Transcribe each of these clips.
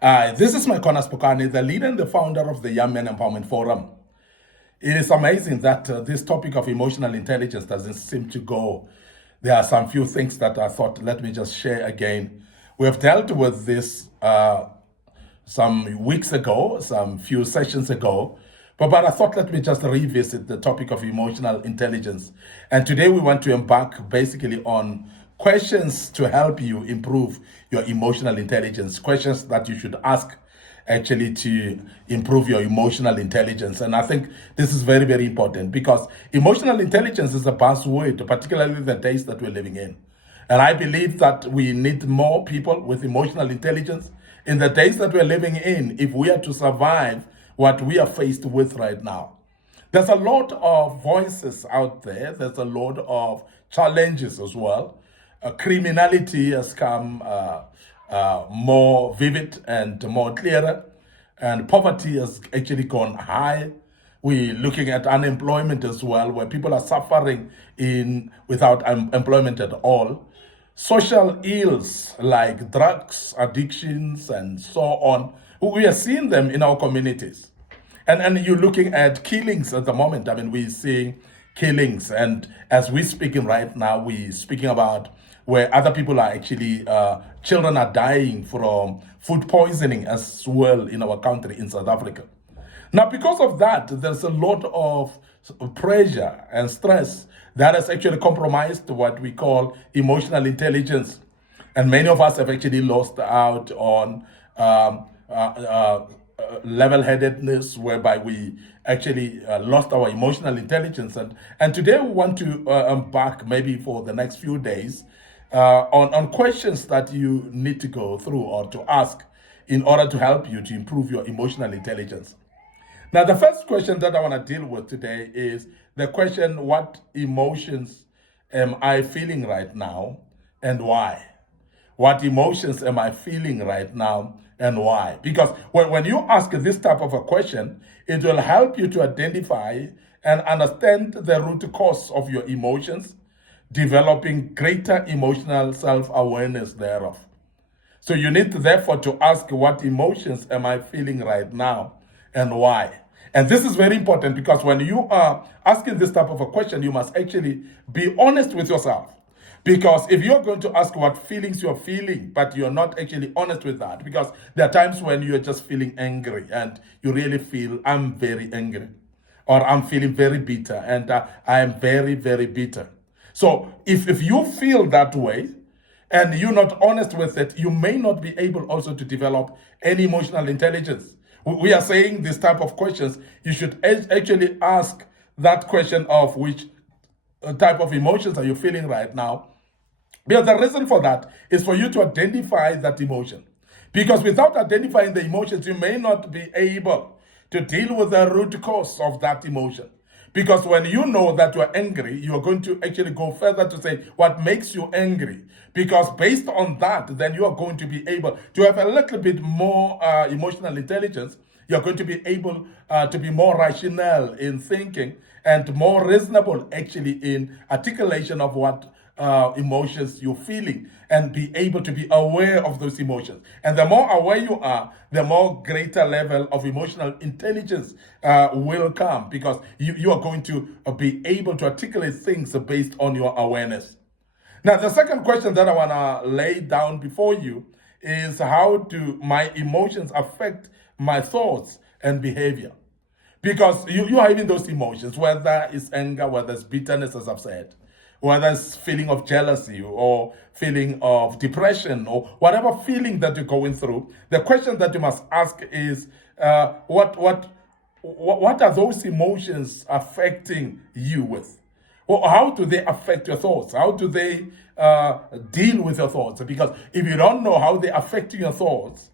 This is Micornus, Phokane, the leader and the founder of the Young Men Empowerment Forum. It is amazing that this topic of emotional intelligence doesn't seem to go. There are some few things that I thought, let me just share again. We have dealt with this some weeks ago, some few sessions ago, but I thought, let me just revisit the topic of emotional intelligence. And today we want to embark basically on questions to help you improve your emotional intelligence, questions that you should ask actually to improve your emotional intelligence. And I think this is very, very important because emotional intelligence is a buzzword, particularly the days that we're living in. And I believe that we need more people with emotional intelligence in the days that we're living in if we are to survive what we are faced with right now. There's a lot of voices out there. There's a lot of challenges as well. Criminality has come more vivid and more clearer, and poverty has actually gone high. We're looking at unemployment as well, where people are suffering without employment at all. Social ills like drugs, addictions, and so on. We are seeing them in our communities. And you're looking at killings at the moment. I mean, we're seeing killings. And as we're speaking right now, we're speaking about where other people are actually, children are dying from food poisoning as well in our country, in South Africa. Now, because of that, there's a lot of pressure and stress that has actually compromised what we call emotional intelligence. And many of us have actually lost out on level-headedness, whereby we actually lost our emotional intelligence. And today we want to embark maybe for the next few days on questions that you need to go through or to ask in order to help you to improve your emotional intelligence. Now, the first question that I want to deal with today is the question, what emotions am I feeling right now and why? What emotions am I feeling right now and why? Because when you ask this type of a question, it will help you to identify and understand the root cause of your emotions, developing greater emotional self-awareness thereof. So you need therefore to ask, what emotions am I feeling right now and why? And this is very important because when you are asking this type of a question, you must actually be honest with yourself. Because if you're going to ask what feelings you're feeling, but you're not actually honest with that, because there are times when you're just feeling angry and you really feel, I'm very angry, or I'm feeling very bitter, and I am very, very bitter. So if you feel that way, and you're not honest with it, you may not be able also to develop any emotional intelligence. We are saying this type of questions, you should actually ask that question of which type of emotions are you feeling right now. Because the reason for that is for you to identify that emotion. Because without identifying the emotions, you may not be able to deal with the root cause of that emotion. Because when you know that you're angry, you're going to actually go further to say what makes you angry. Because based on that, then you are going to be able to have a little bit more emotional intelligence. You're going to be able to be more rational in thinking and more reasonable actually in articulation of what emotions you're feeling, and be able to be aware of those emotions. And the more aware you are, the more greater level of emotional intelligence will come, because you are going to be able to articulate things based on your awareness. Now, the second question that I want to lay down before you is, how do my emotions affect my thoughts and behavior? Because you are having those emotions, whether it's anger, whether it's bitterness, as I've said, whether it's feeling of jealousy or feeling of depression or whatever feeling that you're going through. The question that you must ask is, what are those emotions affecting you with? Or how do they affect your thoughts? How do they deal with your thoughts? Because if you don't know how they affect your thoughts,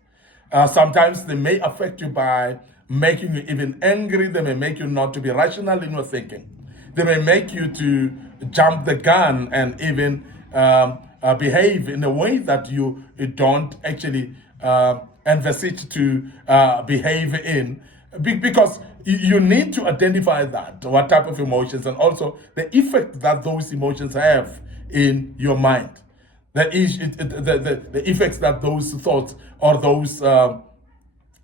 sometimes they may affect you by making you even angry. They may make you not to be rational in your thinking. They may make you to jump the gun and even behave in a way that you don't actually envisage to behave in. Because you need to identify that, what type of emotions, and also the effect that those emotions have in your mind. The effects that those thoughts or those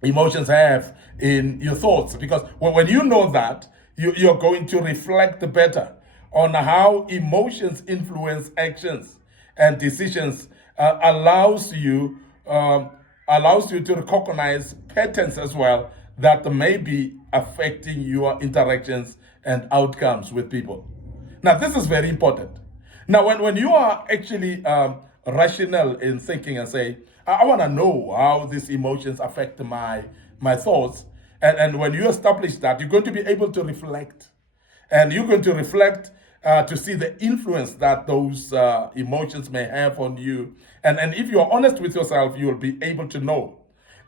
emotions have in your thoughts. Because when you know that, you're going to reflect better on how emotions influence actions and decisions. Allows you to recognize patterns as well that may be affecting your interactions and outcomes with people. Now, this is very important. Now, when you are actually rational in thinking and say, I want to know how these emotions affect my thoughts, and when you establish that, you're going to be able to reflect. And you're going to reflect to see the influence that those emotions may have on you. And if you're honest with yourself, you will be able to know.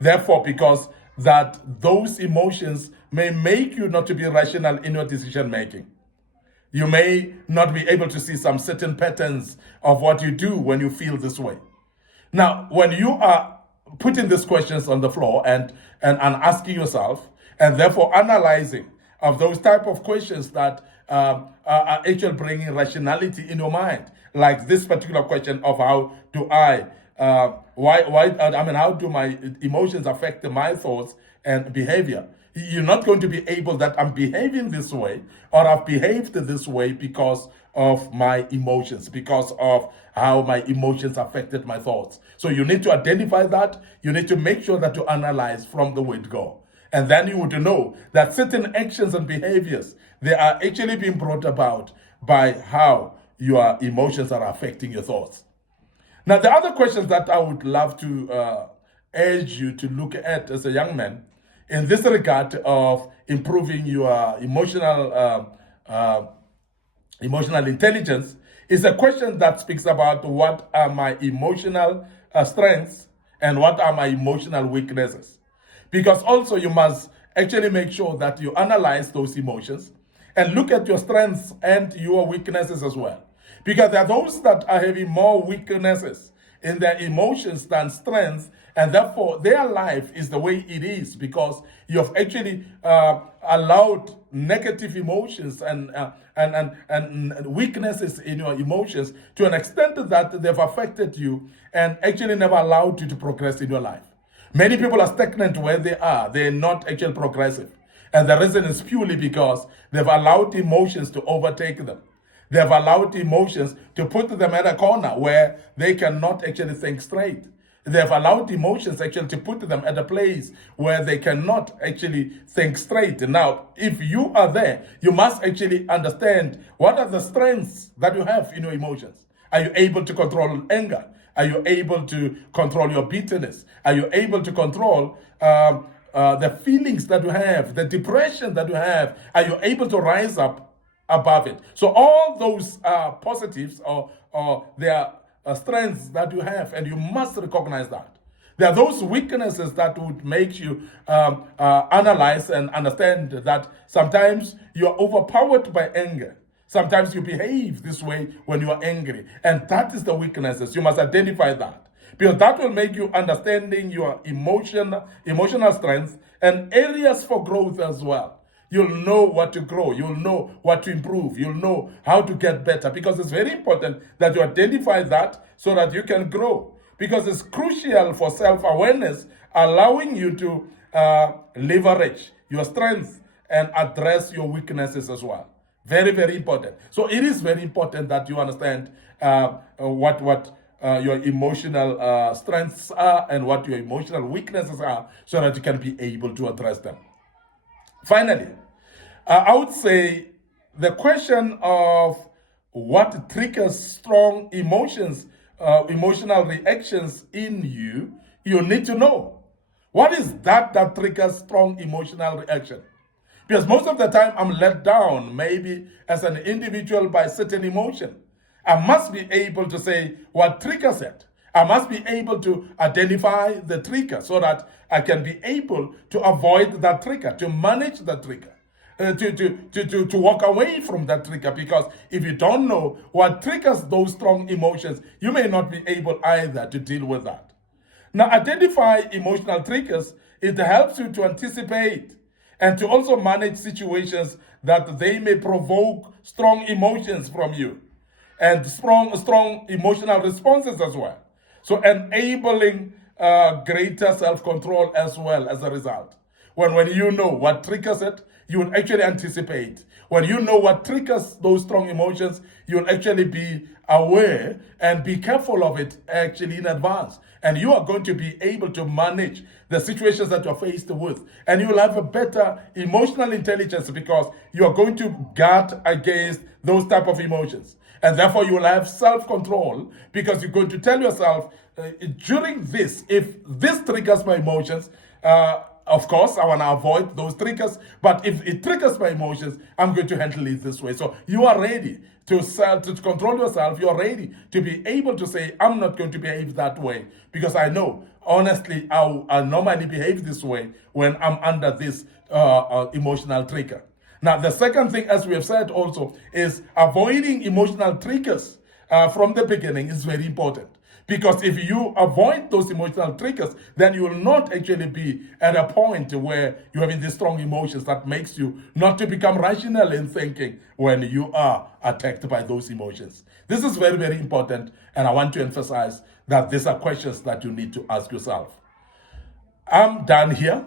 Therefore, because that those emotions may make you not to be rational in your decision making. You may not be able to see some certain patterns of what you do when you feel this way. Now, when you are putting these questions on the floor and asking yourself, and therefore analyzing of those type of questions that are actually bringing rationality in your mind, like this particular question of how do how do my emotions affect my thoughts and behavior? You're not going to be able that I'm behaving this way or I've behaved this way because of my emotions, because of how my emotions affected my thoughts. So you need to identify that. You need to make sure that you analyze from the word go. And then you would know that certain actions and behaviors, they are actually being brought about by how your emotions are affecting your thoughts. Now, the other questions that I would love to urge you to look at as a young man in this regard of improving your emotional intelligence is a question that speaks about what are my emotional strengths and what are my emotional weaknesses. Because also you must actually make sure that you analyze those emotions and look at your strengths and your weaknesses as well. Because there are those that are having more weaknesses in their emotions than strengths, and therefore their life is the way it is because you have actually allowed negative emotions and weaknesses in your emotions to an extent that they've affected you and actually never allowed you to progress in your life. Many people are stagnant where they are. They're not actually progressive. And the reason is purely because they've allowed emotions to overtake them. They've allowed emotions to put them at a corner where they cannot actually think straight. They've allowed emotions actually to put them at a place where they cannot actually think straight. Now, if you are there, you must actually understand what are the strengths that you have in your emotions. Are you able to control anger? Are you able to control your bitterness? Are you able to control the feelings that you have, the depression that you have? Are you able to rise up above it? So all those positives or their strengths that you have, and you must recognize that. There are those weaknesses that would make you analyze and understand that sometimes you're overpowered by anger. Sometimes you behave this way when you are angry. And that is the weaknesses. You must identify that. Because that will make you understanding your emotional strengths and areas for growth as well. You'll know what to grow. You'll know what to improve. You'll know how to get better. Because it's very important that you identify that so that you can grow. Because it's crucial for self-awareness, allowing you to leverage your strengths and address your weaknesses as well. Very, very important. So it is very important that you understand what your emotional strengths are and what your emotional weaknesses are so that you can be able to address them. Finally, I would say the question of what triggers strong emotions, emotional reactions in you, you need to know. What is that triggers strong emotional reaction? Because most of the time I'm let down, maybe as an individual by certain emotion. I must be able to say what triggers it. I must be able to identify the trigger so that I can be able to avoid that trigger, to manage that trigger, to walk away from that trigger. Because if you don't know what triggers those strong emotions, you may not be able either to deal with that. Now, identify emotional triggers. It helps you to anticipate and to also manage situations that they may provoke strong emotions from you and strong emotional responses as well. So enabling greater self-control as well as a result. When you know what triggers it, you will actually anticipate. When you know what triggers those strong emotions, you'll actually be aware and be careful of it actually in advance. And you are going to be able to manage the situations that you're faced with. And you'll have a better emotional intelligence because you are going to guard against those type of emotions. And therefore you will have self-control because you're going to tell yourself, during this, if this triggers my emotions, of course, I want to avoid those triggers, but if it triggers my emotions, I'm going to handle it this way. So you are ready to control yourself. You're ready to be able to say, I'm not going to behave that way because I know, honestly, I normally behave this way when I'm under this emotional trigger. Now, the second thing, as we have said also, is avoiding emotional triggers from the beginning is very important. Because if you avoid those emotional triggers, then you will not actually be at a point where you're having these strong emotions that makes you not to become rational in thinking when you are attacked by those emotions. This is very, very important. And I want to emphasize that these are questions that you need to ask yourself. I'm done here.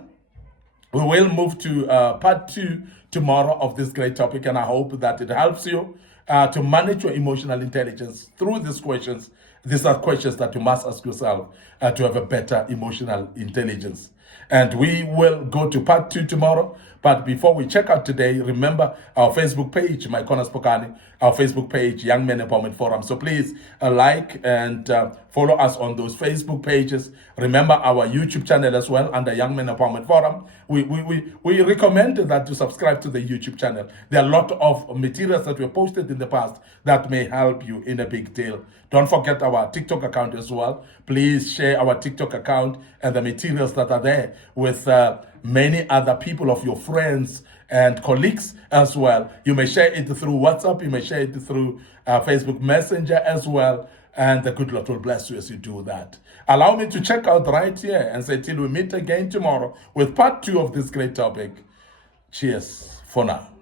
We will move to part 2 tomorrow of this great topic, and I hope that it helps you to manage your emotional intelligence through these questions. These are questions that you must ask yourself to have a better emotional intelligence. And we will go to part 2 tomorrow. But before we check out today, remember our Facebook page, Micornus Phokane, our Facebook page, Young Men Empowerment Forum. So please like and follow us on those Facebook pages. Remember our YouTube channel as well under Young Men Empowerment Forum. We recommend that you subscribe to the YouTube channel. There are a lot of materials that were posted in the past that may help you in a big deal. Don't forget our TikTok account as well. Please share our TikTok account and the materials that are there with many other people of your friends and colleagues as well. You may share it through WhatsApp. You may share it through Facebook Messenger as well. And the good Lord will bless you as you do that. Allow me to check out right here and say till we meet again tomorrow with part 2 of this great topic. Cheers for now.